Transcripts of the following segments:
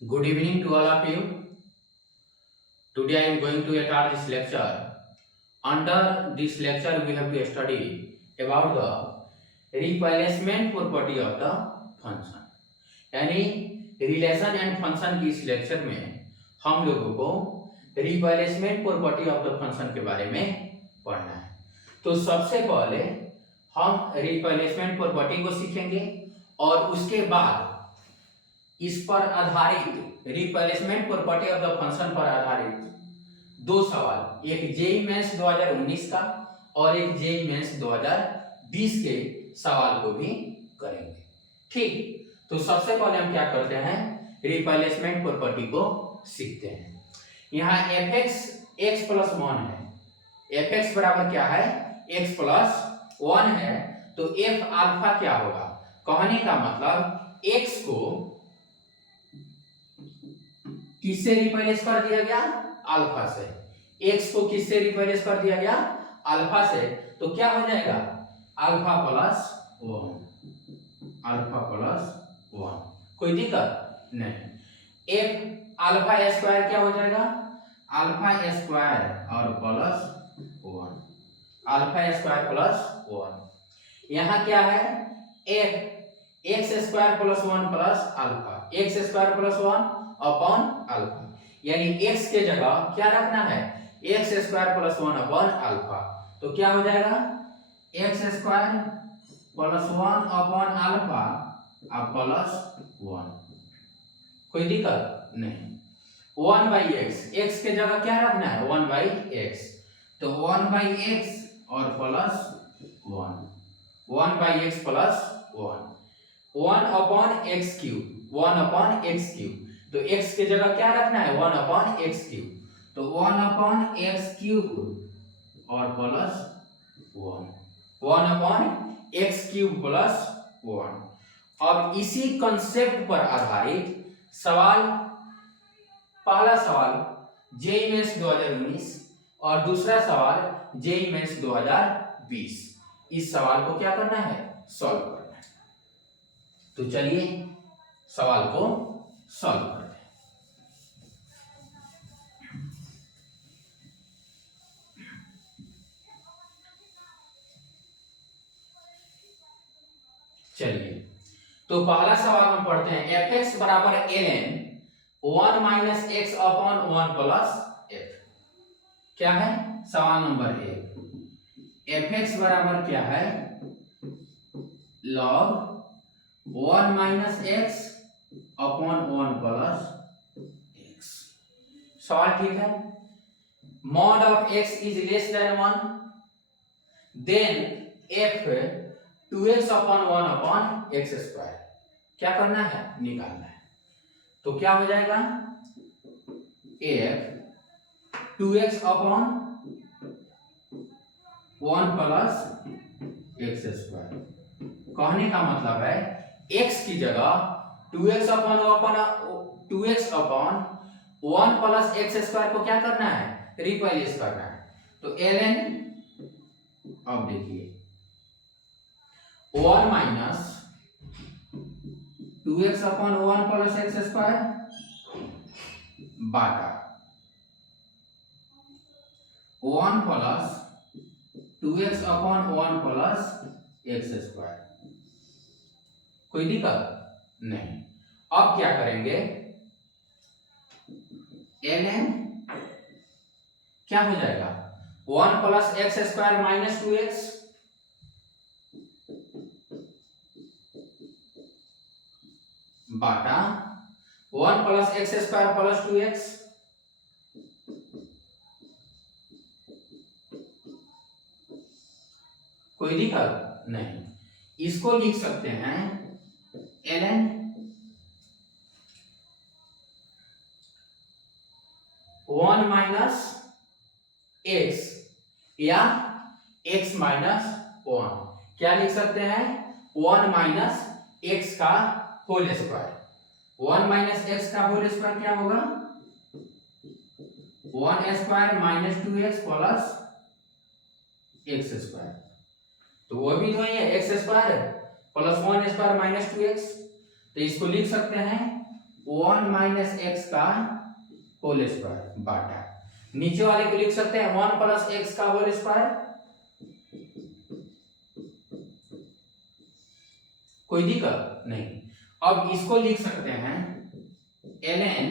Good evening to all of you. Today I am going to start this lecture. Under this lecture, we have to study about the replacement property of the function. यानी relation and function की इस lecture में हम लोगों को replacement property of the function के बारे में पढ़ना है। तो सबसे पहले हम रिप्लेसमेंट प्रॉपर्टी को सीखेंगे और उसके बाद इस पर आधारित replacement property of the function पर आधारित दो सवाल, एक जेईई मेंस 2019 का और एक जेईई मेंस 2020 के सवाल को भी करेंगे। ठीक, तो सबसे पहले हम क्या करते हैं, रिप्लेसमेंट प्रॉपर्टी को सीखते हैं। यहाँ fx x प्लस 1 है, fx बराबर क्या है, x प्लस 1 है, तो f अल्फा क्या होगा, कहने का मतलब x को किससे रिप्लेस कर दिया गया, अल्फा से। x को किससे रिप्लेस कर दिया गया, अल्फा से, तो क्या हो जाएगा, अल्फा प्लस 1, अल्फा प्लस 1। कोई दिक्कत नहीं। एक अल्फा स्क्वायर क्या हो जाएगा, अल्फा स्क्वायर और प्लस 1, अल्फा स्क्वायर प्लस 1। यहाँ क्या है, x square plus 1 plus alpha, x square plus 1 upon alpha, यानी x के जगह क्या रखना है, x square plus 1 upon alpha, तो क्या हो जाएगा, x square plus 1 upon alpha अब प्लस 1। कोई दिक्कत नहीं। 1 बाई एक्स, एक्स के जगह क्या रखना है, 1 बाई एक्स, तो 1 बाई एक्स और plus 1, 1 by x plus 1, 1 upon x cube, 1 upon x cube, तो x के जगह क्या रखना है, 1 अपॉन एक्स क्यूब, तो 1 अपॉन एक्स क्यूब और plus 1, 1 upon x cube plus 1। अब इसी कंसेप्ट पर आधारित सवाल, पहला सवाल जेईई मेंस 2019 और दूसरा सवाल जेईई मेंस 2020, इस सवाल को क्या करना है, सॉल्व करना है। तो चलिए सवाल को सॉल्व करते हैं। चलिए, तो पहला सवाल हम पढ़ते हैं, fx बराबर ln 1 minus x upon 1 plus f। क्या है, सवाल नंबर 1, fx बराबर क्या है, log 1 minus x upon 1 plus x. सवाल ठीक है। Mod of x is less than 1, then f 2x upon 1 upon x square क्या करना है, निकालना है। तो क्या हो जाएगा, f 2x upon 1 plus x square, कहने का मतलब है x की जगह 2x upon 1 plus x square को क्या करना है, रिप्लेस करना है। तो ln, अब देखिए 1 minus 2x upon 1 plus x square बाटा 1 plus 2x upon 1 plus x square. कोई दिक्कत नहीं। अब क्या करेंगे, ln क्या हो जाएगा, 1 plus x square minus 2x बाटा 1 plus x square plus 2x। कोई दिक्कत नहीं। इसको लिख सकते हैं ln 1 माइनस एक्स या x माइनस 1, क्या लिख सकते हैं, 1 माइनस एक्स का होल स्क्वायर। 1 माइनस एक्स का होल स्क्वायर क्या होगा, 1 square minus 2x plus x square, तो वो भी तो है x square plus 1 square minus 2x, तो इसको लिख सकते हैं 1 माइनस एक्स का होल स्क्वायर बाटा, नीचे वाले को लिख सकते हैं 1 प्लस एक्स का होल स्क्वायर, कोई दिक्कत नहीं। अब इसको लिख सकते हैं ln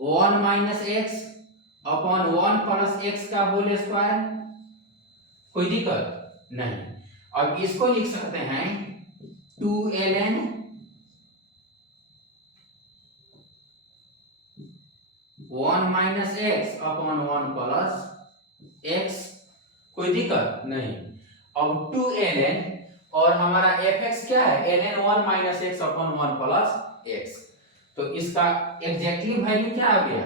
1 minus x upon 1 plus x का होल स्क्वायर, कोई दिक्कत नहीं। अब इसको लिख सकते हैं 2 ln 1 minus x upon 1 plus x, कोई दिक्कत नहीं। अब 2 ln और हमारा fx क्या है, ln 1 minus x upon 1 plus x, तो इसका एग्जैक्टली वैल्यू क्या आ गया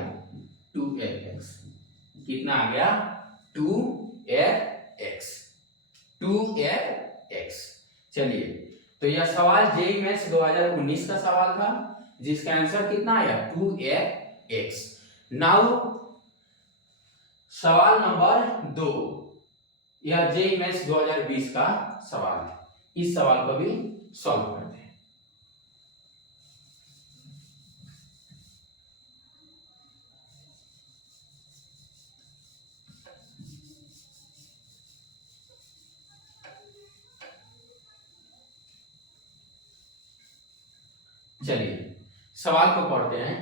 2fx, कितना आ गया 2fx, 2fx। चलिए, तो यह सवाल जेईई मेंस 2019 का सवाल था जिसका आंसर कितना आया 2fx। नाउ सवाल नंबर 2, यह जेईई मेंस 2020 का सवाल है, इस सवाल को भी सॉल्व करते हैं। चलिए सवाल को पढ़ते हैं।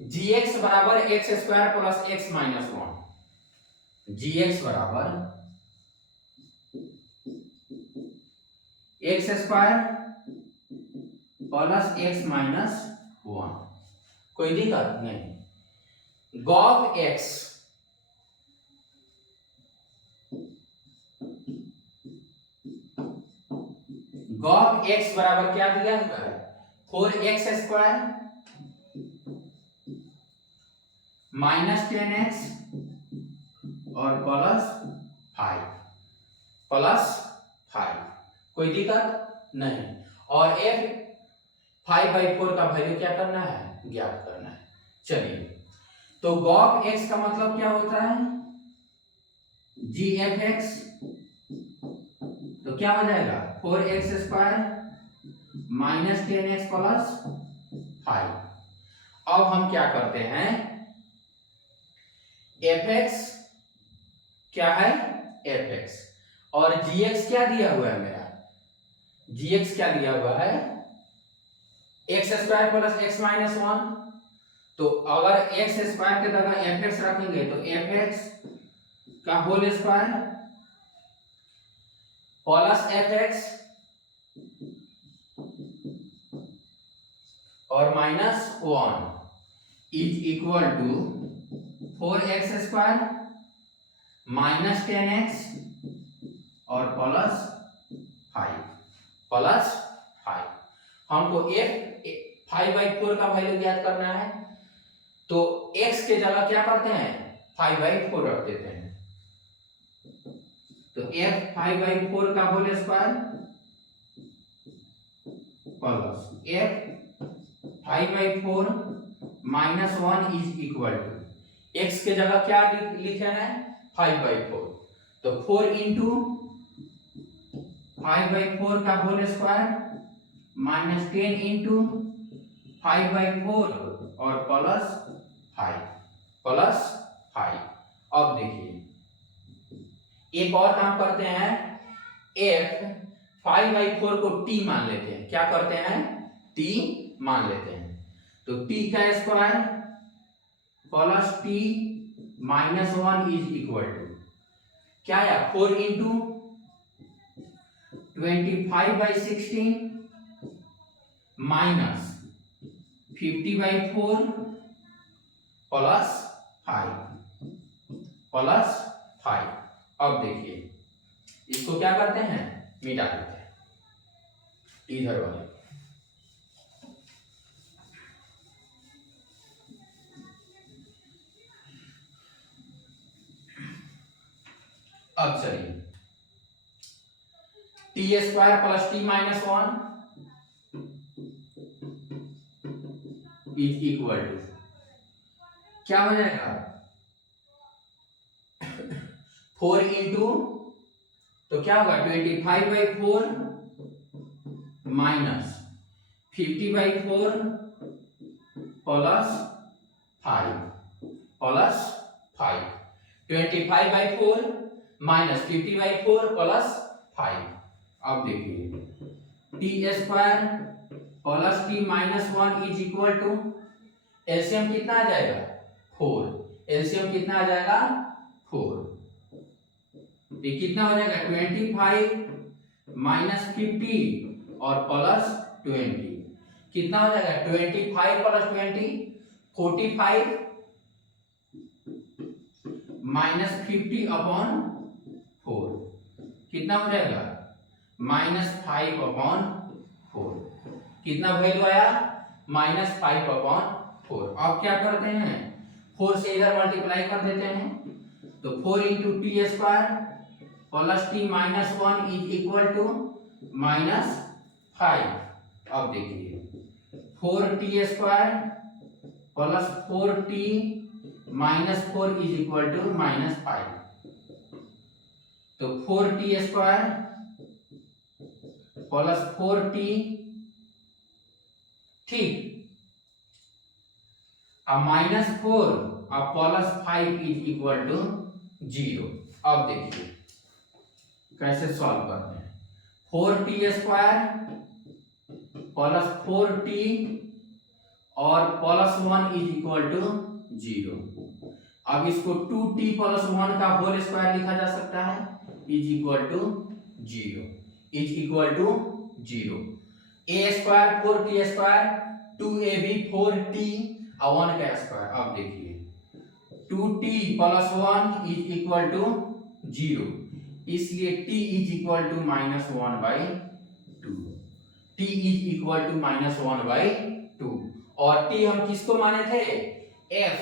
gx बराबर x square plus x minus 1, gx बराबर x square plus x minus 1, कोई दिक्कत नहीं। गॉफ एक्स बराबर क्या दिया हुआ है 4x स्क्वायर माइनस 10x और प्लस 5, कोई दिक्कत नहीं। और f 5/4 का वैल्यू क्या करना है, ज्ञात करना है। चलिए, तो गॉफ x का मतलब क्या होता है gfx, तो क्या हो जाएगा 4x square minus 10x plus 5। अब हम क्या करते हैं, fx क्या है fx, और gx क्या दिया हुआ है मेरा, gx क्या दिया हुआ है x square plus x minus 1, तो अगर एक्स स्क्वायर के जगह fx रखेंगे तो fx का होल स्क्वायर प्लस fx और minus 1 is equal to 4x square minus 10x और प्लस 5। हमको f 5/4 का वैल्यू ज्ञात करना है, तो x के जगह क्या करते हैं 5/4 रख देते हैं, तो f 5/4 का whole square plus f 5/4 minus 1 is equal to x के जगह क्या लिखे हैं 5/4, तो 4 इंटू 5/4 का होल स्क्वायर माइनस 10 इंटू 5/4 और प्लस 5। अब देखिए एक और काम करते हैं, f 5/4 को t मान लेते हैं, क्या करते हैं t मान लेते हैं, तो t का square plus t minus 1 is equal to क्या आया 4 इंटू 25/16 माइनस 50/4 प्लस 5। अब देखिए इसको क्या करते हैं मिटा देते हैं इधर वाले, अब चलिए T square plus T minus 1 is equal to क्या हो जाएगा 4 इंटू, तो क्या होगा 25/4 माइनस 50/4 प्लस 5 25/4 माइनस 50/4 प्लस 5। अब देखिए T square plus T minus 1 is equal to LCM कितना आ जाएगा 4। एलसीएम कितना आ जाएगा 4। ये कितना हो जाएगा 25 माइनस 50 और प्लस 20 कितना हो जाएगा 25 प्लस 20 45 माइनस 50 अपॉन 4 कितना हो जाएगा -5/4। कितना वैल्यू आया -5/4। अब क्या करते हैं 4 से इधर मल्टीप्लाई कर देते हैं तो 4 into T square plus T minus 1 is equal to -5। अब देखिए 4t square plus 4t minus 4 is equal to -5। तो 4t स्क्वायर प्लस 4t ठीक अब -4 अब प्लस 5 इज इक्वल टू 0। अब देखिए कैसे सॉल्व करते हैं 4t स्क्वायर प्लस 4t और प्लस 1 इज इक्वल टू 0। अब इसको 2t प्लस 1 का होल स्क्वायर लिखा जा सकता है is equal to 0 is equal to 0। a square 4t square 2ab 4t और 1 का स्क्वायर। अब देखिए 2t plus 1 is equal to 0 इसलिए t is equal to -1/2। t is equal to -1/2 और t हम किसको माने थे f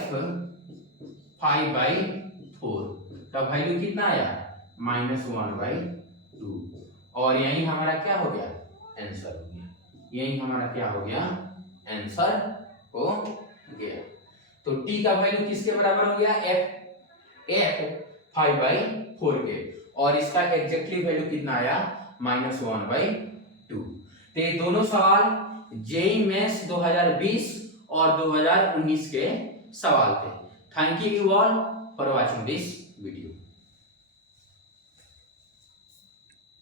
5/4 का वैल्यू कितना आया -1/2 और यही हमारा क्या हो गया आंसर हो गया। यही हमारा क्या हो गया आंसर हो गया। तो t का वैल्यू किसके बराबर हो गया f 5/4 के और इसका एग्जैक्टली वैल्यू कितना आया -1/2। तो ये दोनों सवाल जेईई मेंस 2020 और 2019 के सवाल थे। Thank you all for watching this